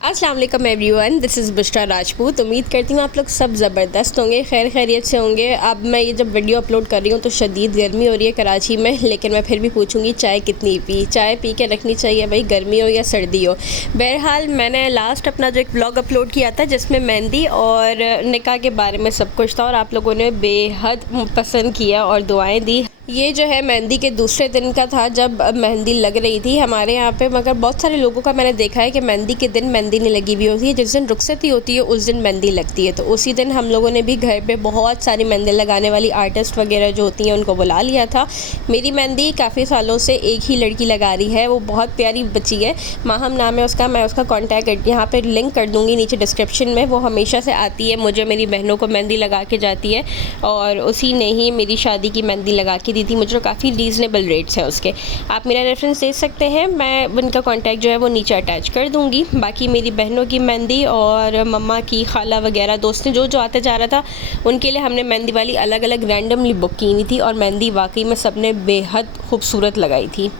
अस्सलाम वालेकुम everyone, this is Bushra Rajput. उम्मीद करती हूँ आप लोग सब ज़बरदस्त होंगे, खैर खैरियत से होंगे। अब मैं ये जब वीडियो अपलोड कर रही हूँ तो शदीद गर्मी हो रही है कराची में, लेकिन मैं फिर भी पूछूंगी चाय कितनी पी। चाय पी के रखनी चाहिए भाई, गर्मी हो या सर्दी हो। बहरहाल मैंने लास्ट अपना जो एक व्लॉग अपलोड किया था जिसमें मेहंदी और निकाह के बारे में सब कुछ था और आप लोगों ने बेहद पसंद किया और दुआएँ दी। ये जो है मेहंदी के दूसरे दिन का था जब मेहंदी लग रही थी हमारे यहाँ पे, मगर बहुत सारे लोगों का मैंने देखा है कि मेहंदी के दिन मेहंदी नहीं लगी हुई होती है। जिस दिन रुखसती होती है उस दिन मेहंदी लगती है, तो उसी दिन हम लोगों ने भी घर पे बहुत सारी मेहंदी लगाने वाली आर्टिस्ट वगैरह जो होती हैं उनको बुला लिया था। मेरी मेहंदी काफ़ी सालों से एक ही लड़की लगा रही है, वो बहुत प्यारी बच्ची है, माहम नाम है उसका। मैं उसका कॉन्टैक्ट यहाँ पर लिंक कर दूँगी नीचे डिस्क्रिप्शन में। वो हमेशा से आती है, मुझे मेरी बहनों को मेहंदी लगा के जाती है और उसी ने ही मेरी शादी की मेहंदी लगा के दी थी मुझे। काफ़ी रीज़नेबल रेट्स हैं उसके, आप मेरा रेफरेंस दे सकते हैं। मैं उनका कॉन्टैक्ट जो है वो नीचे अटैच कर दूँगी। बाकी मेरी बहनों की मेहंदी और मम्मा की, खाला वगैरह दोस्त जो जो आते जा रहा था उनके लिए हमने मेहंदी वाली अलग अलग रैंडमली बुक की हुई थी और मेहंदी वाकई में सब ने बेहद खूबसूरत लगाई थी।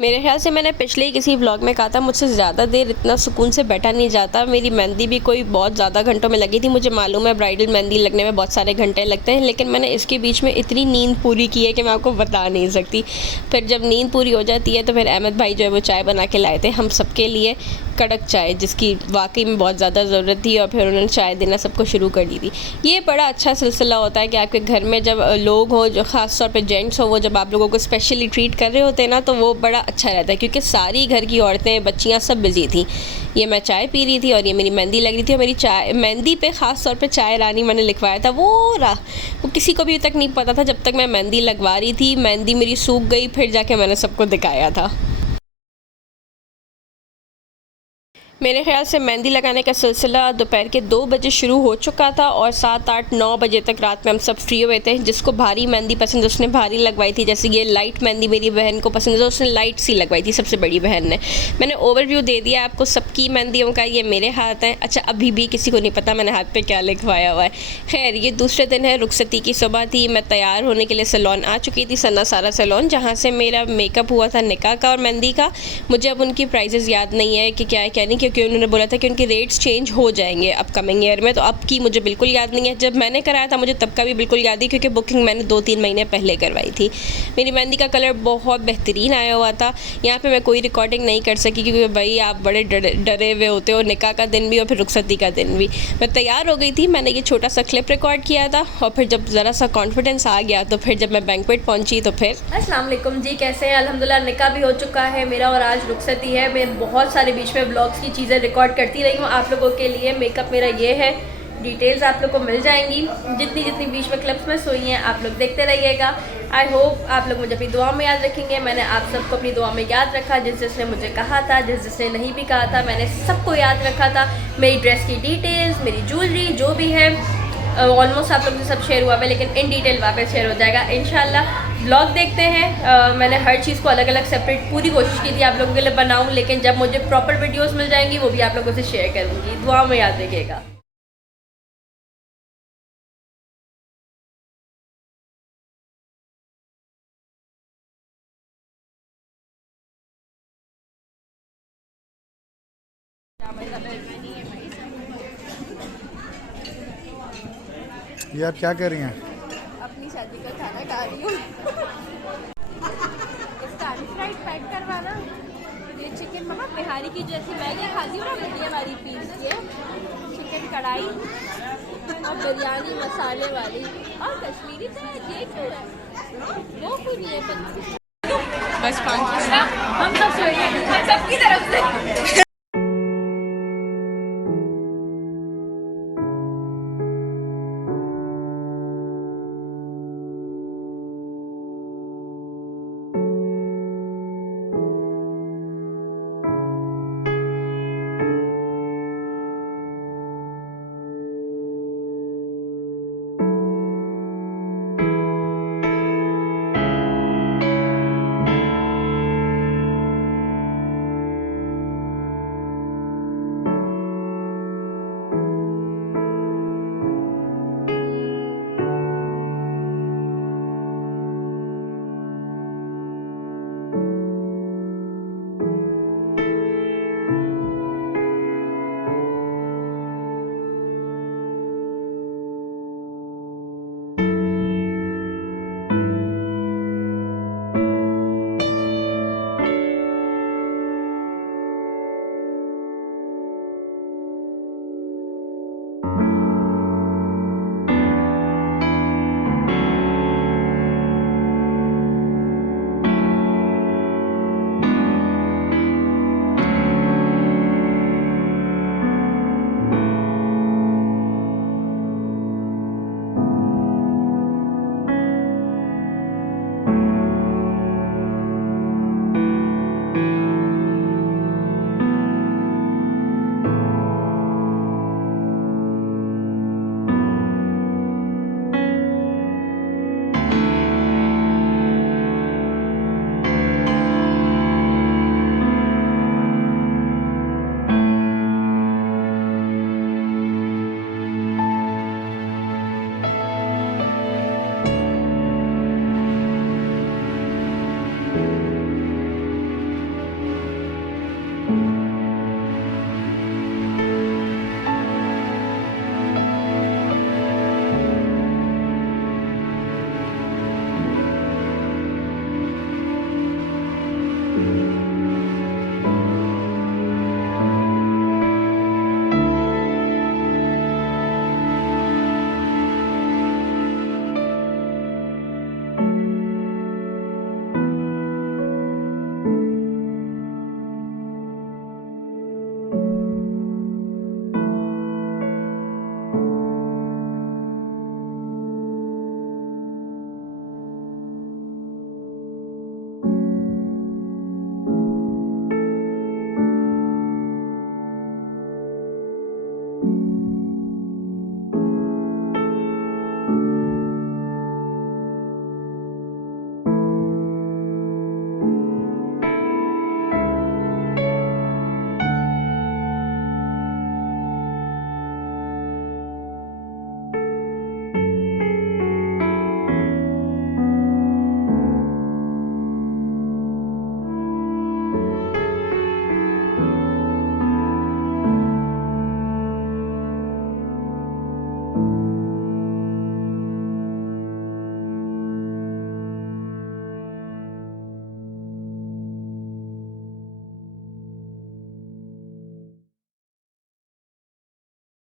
मेरे ख्याल से मैंने पिछले ही किसी व्लॉग में कहा था मुझसे ज़्यादा देर इतना सुकून से बैठा नहीं जाता। मेरी मेहंदी भी कोई बहुत ज़्यादा घंटों में लगी थी। मुझे मालूम है ब्राइडल मेहंदी लगने में बहुत सारे घंटे लगते हैं, लेकिन मैंने इसके बीच में इतनी नींद पूरी की है कि मैं आपको बता नहीं सकती। फिर जब नींद पूरी हो जाती है तो फिर अहमद भाई जो है वो चाय बना के लाए थे हम सबके लिए, कड़क चाय, जिसकी वाकई में बहुत ज़्यादा ज़रूरत थी, और फिर उन्होंने चाय देना सबको शुरू कर दी थी। ये बड़ा अच्छा सिलसिला होता है कि आपके घर में जब लोग हो, जो ख़ास तौर पे जेंट्स हो, वो जब आप लोगों को स्पेशली ट्रीट कर रहे होते हैं ना, तो वो बड़ा अच्छा रहता है, क्योंकि सारी घर की औरतें, बच्चियाँ सब बिज़ी थी। ये मैं चाय पी रही थी और ये मेरी मेहंदी लग रही थी, और मेरी चाय मेहंदी पे ख़ास तौर पे चाय रानी मैंने लिखवाया था। वो किसी को भी तक नहीं पता था जब तक मैं मेहंदी लगवा रही थी। मेहंदी मेरी सूख गई, फिर जाके मैंने सबको दिखाया था। मेरे ख़्याल से मेहंदी लगाने का सिलसिला दोपहर के 2 बजे शुरू हो चुका था और 7, 8, 9 बजे तक रात में हम सब फ्री हुए थे। जिसको भारी मेहंदी पसंद है उसने भारी लगवाई थी, जैसे ये लाइट मेहंदी मेरी बहन को पसंद है, उसने लाइट सी लगवाई थी, सबसे बड़ी बहन ने। मैंने ओवरव्यू दे दिया आपको सबकी मेहंदियों का। ये मेरे हाथ हैं। अच्छा, अभी भी किसी को नहीं पता मैंने हाथ पर क्या लिखवाया हुआ है। खैर, ये दूसरे दिन है, रुखसती की सुबह थी। मैं तैयार होने के लिए सैलून आ चुकी थी, सन्ना सारा सैलून, जहाँ से मेरा मेकअप हुआ था निकाह का और मेहंदी का। मुझे अब उनकी प्राइजेज़ याद नहीं है कि क्या है क्या नहीं, क्योंकि उन्होंने बोला था कि उनके रेट्स चेंज हो जाएंगे अपकमिंग ईयर में, तो अब की मुझे बिल्कुल याद नहीं है। जब मैंने कराया था मुझे तब का भी बिल्कुल याद है, क्योंकि बुकिंग मैंने 2-3 महीने पहले करवाई थी। मेरी मेहंदी का कलर बहुत बेहतरीन आया हुआ था। यहाँ पे मैं कोई रिकॉर्डिंग नहीं कर सकी, क्योंकि भाई आप बड़े डरे हुए होते हो, निकाह का दिन भी और फिर रुखसती का दिन भी। मैं तैयार हो गई थी, मैंने ये छोटा सा क्लिप रिकॉर्ड किया था, और फिर जब ज़रा सा कॉन्फिडेंस आ गया तो फिर जब मैं बैंक्वेट पहुँची तो फिर अस्सलाम वालेकुम जी, कैसे हैं? अल्हम्दुलिल्लाह निकाह भी हो चुका है मेरा और आज रुखसती है। मैं बहुत सारे बीच में ब्लॉग्स की चीज़ें रिकॉर्ड करती रही हूँ आप लोगों के लिए। मेकअप मेरा ये है, डिटेल्स आप लोग को मिल जाएंगी, जितनी जितनी बीच में क्लिप्स में सोई हैं आप लोग देखते रहिएगा। आई होप आप लोग मुझे अपनी दुआ में याद रखेंगे। मैंने आप सबको अपनी दुआ में याद रखा, जिसने मुझे कहा था, जिसने नहीं भी कहा था, मैंने सबको याद रखा था। मेरी ड्रेस की डिटेल्स, मेरी ज्वेलरी जो भी है, ऑलमोस्ट आप लोग से सब शेयर हुआ है, लेकिन इन डिटेल वापस शेयर हो जाएगा इंशाल्लाह। ब्लॉग देखते हैं। मैंने हर चीज़ को अलग अलग सेपरेट पूरी कोशिश की थी आप लोगों के लिए बनाऊं, लेकिन जब मुझे प्रॉपर वीडियोस मिल जाएंगी वो भी आप लोगों से शेयर करूंगी। दुआ में याद रखिएगा। ये आप क्या कर रही हैं? अपनी शादी का खाना खा रही हूँ। इसका फ्राइड पैक करवाना। ये चिकन मम्मा बिहारी की जैसी मैगी खाती हूँ ना, बढ़िया वाली पीस के चिकन कढ़ाई और बिरयानी मसाले वाली, और कश्मीरी चाय। ये क्यों है? वो क्यों नहीं है? बस 5 हम सब सोएंगे, हम सबकी तरफ से।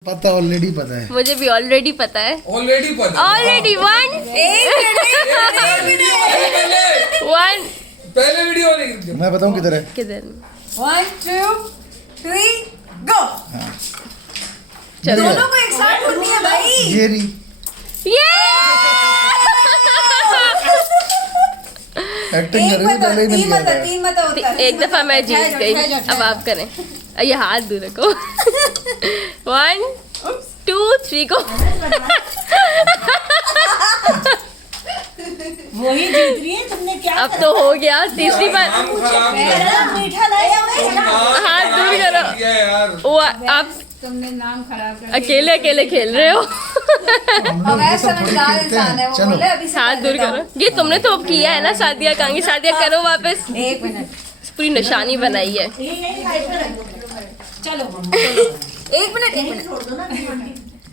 पता ऑलरेडी पता है। मुझे भी ऑलरेडी पता है। ऑलरेडी पता ऑलरेडी वन पहले वीडियो नहीं मैं बताऊं किधर है? किधर? 1 2 3 गो। चलो दोनों को एक साथ ढूंढनी है भाई। ये रही। ये एक्टिंग कर रही है, पहले ही मिल गया था। तीन मत होता है। एक दफा मैं जीत गई, अब आप करें। ये हाथ दूर रखो। 1 2 3 गो। वही जीत रही है, तुमने क्या अब तो हो गया तीसरी बार। मीठा लाया हाथ दूर करो। यार वो आप तुमने नाम खराब कर अकेले अकेले खेल रहे हो। हम लोग ये सब थोड़ी खेलते हैं। चलो हाथ दूर करो। ये तुमने तो अब किया है ना शादिया कहांगी। शादिया करो वापस। 1 मिनट पूरी निशानी बनाई है। चलो 1 मिनट छोड़ दो ना।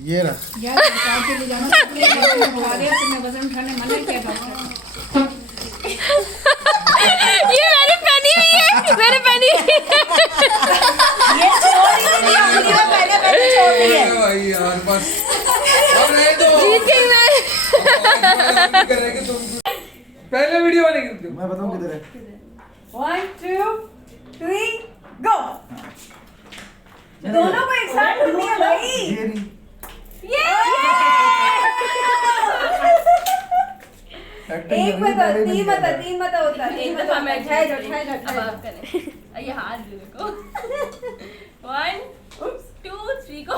ये रहा। यार बता के ले जाना, तुम्हें वजन उठाने मना किया डॉक्टर। ये मैंने पहनी हुई है, मैंने पहनी हुई है। ये छोड़ ही नहीं दिया, अपनी में पहले छोड़ दी है। भाई यार बस अब रहे तो जीत गई मैं। करेंगे तुम पहले वीडियो वाले गिरते मैं बताऊं किधर है? 1 2 3 गो। दोनों को एक साथ ढूंढनी है भाई। ये रही। एक्टिंग एक कर रही है, पहले ही मिल गया था। तीन मत होता है। एक दफा मैं जीत गई, अब आप करें। ये हाथ दूर रखो। 1 2 3 गो।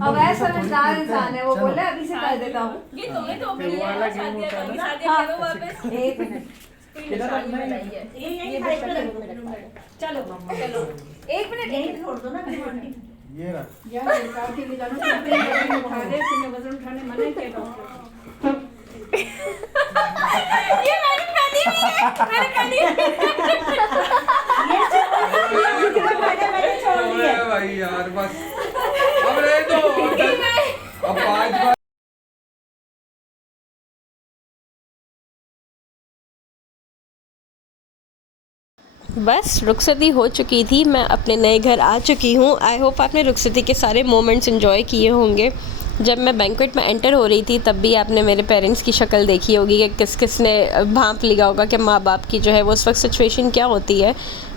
अब ऐसा समझदार इंसान है, वो बोले अभी से कर देता हूँ। ये तुमने तो अभी किया है ना शादिया कहांगी। शादिया करो वापस। 1 मिनट पूरी निशानी बनाई है। चलो 1 मिनट छोड़ दो ना। ये रहा। यार लड़का के ले जाना, तुम्हें वजन उठाने मना किया डॉक्टर। ये मैंने पहनी हुई है, मैंने पहनी हुई मैंने छोड़ दी है। भाई यार बस अब रहे तो अब 5 बार बस रुखसती हो चुकी थी। मैं अपने नए घर आ चुकी हूँ। आई होप आपने रुखसती के सारे मोमेंट्स एंजॉय किए होंगे। जब मैं बैंक्वेट में एंटर हो रही थी तब भी आपने मेरे पेरेंट्स की शक्ल देखी होगी कि किस किस ने भांप लिया होगा कि माँ बाप की जो है वो उस वक्त सिचुएशन क्या होती है।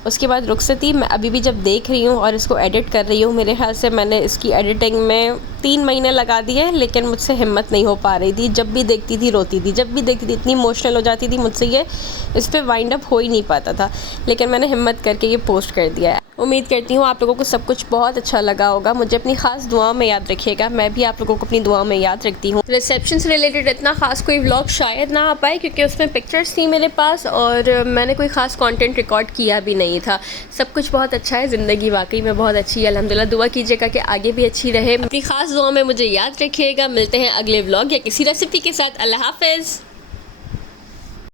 उसके बाद रुखसती मैं अभी भी जब देख रही हूँ और इसको एडिट कर रही हूँ, मेरे ख्याल से मैंने इसकी एडिटिंग में 3 महीने लगा दिए, लेकिन मुझसे हिम्मत नहीं हो पा रही थी। जब भी देखती थी रोती थी, जब भी देखती थी इतनी इमोशनल हो जाती थी, मुझसे ये इस पर वाइंड अप हो ही नहीं पाता था। लेकिन मैंने हिम्मत करके ये पोस्ट कर दिया है। उम्मीद करती हूँ आप लोगों को सब कुछ बहुत अच्छा लगा होगा। मुझे अपनी ख़ास दुआओं में याद रखिएगा। मैं भी आप लोगों को अपनी दुआओं में याद रखती हूँ। रिसेप्शन से रिलेटेड इतना ख़ास कोई व्लॉग शायद ना आ पाए क्योंकि उसमें पिक्चर्स थी मेरे पास और मैंने कोई ख़ास कंटेंट रिकॉर्ड किया भी नहीं था। सब कुछ बहुत अच्छा है। ज़िंदगी वाकई में बहुत अच्छी है, अल्हम्दुलिल्लाह। दुआ कीजिएगा कि आगे भी अच्छी रहे। अपनी ख़ास दुआ में मुझे याद रखिएगा। मिलते हैं अगले व्लॉग या किसी रेसिपी के साथ। अल्लाह हाफ़िज़।